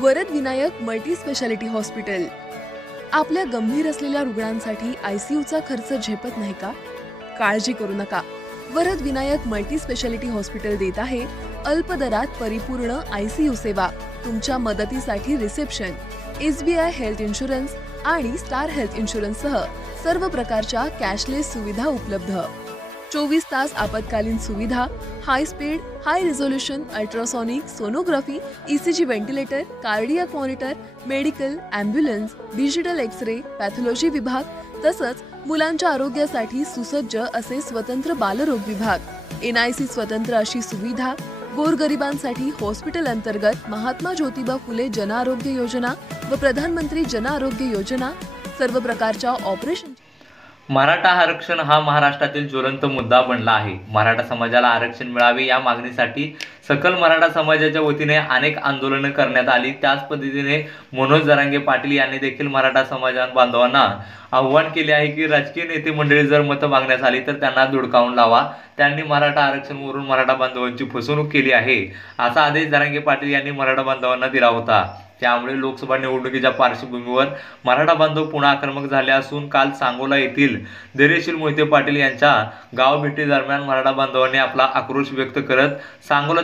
Varad Vinayak multi speciality hospital. आपल्या गंभीर असलेल्या रुग्णांसाठी आयसीयूचा खर्च झेपत नाही का? काळजी करू नका, Varad Vinayak multi speciality hospital देत आहे अल्प दरात परिपूर्ण आयसीयू सेवा। तुमच्या मदतीसाठी रिसेप्शन, SBI हेल्थ इन्शुरन्स आणि स्टार हेल्थ इन्शुरन्स सह सर्व प्रकारच्या कॅशलेस सुविधा उपलब्ध। 24 तास आपत्कालीन सुविधा, high speed, high resolution ultrasonic sonography, ECG ventilator, cardiac monitor, medical, ambulance, digital X ray, pathology विभाग, तसंच मुलांच्या आरोग्यासाठी सुसज्ज असे स्वतंत्र बालरोग विभाग, NIC स्वतंत्र अशी सुविधा, गोरगरिबांसाठी हॉस्पिटल अंतर्गत महात्मा ज्योतिबा फुले जन आरोग्य योजना व प्रधानमंत्री जन आरोग्य योजना, सर्व प्रकारच्या ऑपरेशन। मराठा आरक्षण हा महाराष्ट्रातील ज्वलंत मुद्दा बनला आहे। मराठा समाजाला आरक्षण मिळावे या मागणीसाठी सकल मराठा समाजाच्या वतीने अनेक आंदोलने करण्यात आली। त्याच पद्धतीने मनोज जरांगे पाटील यांनी देखील मराठा समाज बांधवांना आव्हान केले आहे की राजकीय नेते मंडळी जर मतं मागण्यास आली तर त्यांना धुडकावून लावा। त्यांनी मराठा आरक्षणावरून मराठा बांधवांची फसवणूक केली आहे असा आदेश जरांगे पाटील यांनी मराठा बांधवांना दिला होता। त्यामुळे लोकसभा निवडणुकीच्या पार्श्वभूमीवर मराठा बांधव पुन्हा आक्रमक झाले असून काल सांगोला येथील धैर्यशील मोहिते पाटील यांच्या गाव भेटी दरम्यान मराठा बांधवांनी आपला आक्रोश व्यक्त करत सांगोला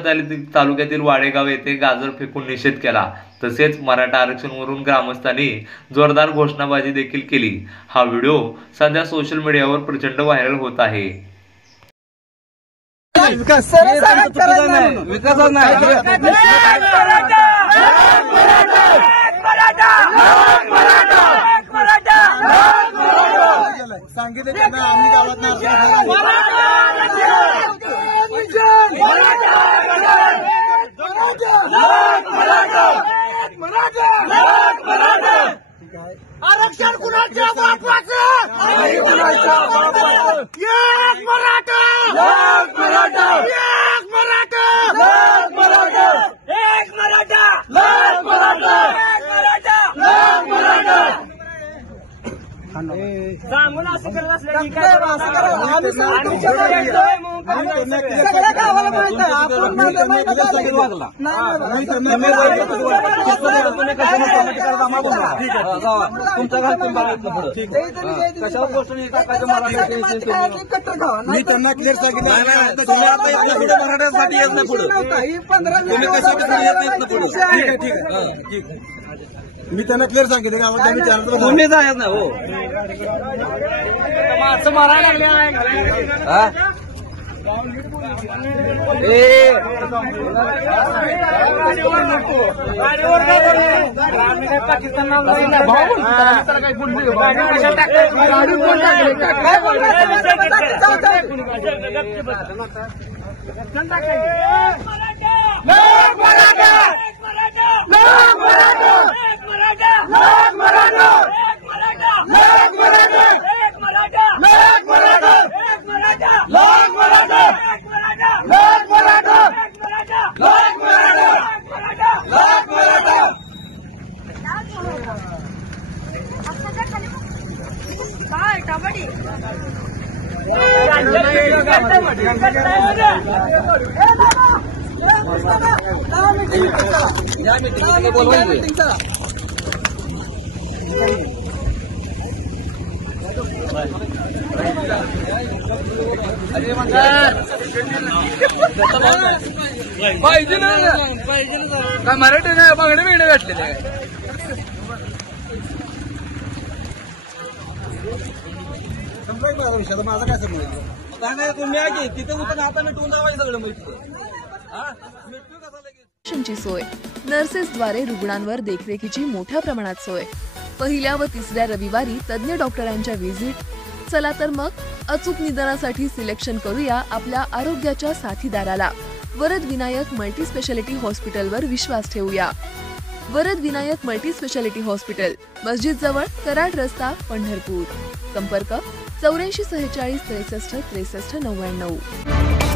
तालुक्यातील वाडेगाव येथे गाजर फेकून निषेध केला। तसेच मराठा आरक्षणावरून ग्रामस्थांनी जोरदार घोषणाबाजी देखील केली। हा व्हिडिओ सध्या सोशल मीडियावर प्रचंड व्हायरल होत आहे। आरक्षण कुणाच्या बापाचं? एक मराठा, एक मराठा, एक मराठा, एक मराठा, एक मराठा, एक मराठा, एक मराठा, एक मराठा। सांगून असं करत असलं की काय सगळ्या गावाला माहित आहे आपण मी त्यांना क्लिअर सांगितलं मराठ्यासाठी येत नाही पुढे 15 ठीक आहे मी त्यांना क्लिअर सांगितलं तुम्ही जायच ना हो माणसं मारायला लागले पाकिस्तान पाहिजे ना काय मराठी नाही बांगडे बिंगडे भेटलेले माझा काय समज नाही तुम्ही आहे की तिथे उतर आता मिटवून जावायचं सगळं ची सोय, नर्सेसद्वारे रुग्णांवर देखरेखीची मोठ्या प्रमाणात सोय, पहिल्या व तिसऱ्या रविवारी तज्ञ डॉक्टरांच्या व्हिजिट। चला तर मग अचूक निदानासाठी सिलेक्शन करूया आपल्या आरोग्याच्या साथीदाराला। वरद विनायक मल्टी स्पेशालिटी हॉस्पिटलवर विश्वास ठेवूया। Varad Vinayak multi speciality hospital, मस्जिद जवळ, कराड रस्ता, पंढरपूर। संपर्क 84 46 63 63 99।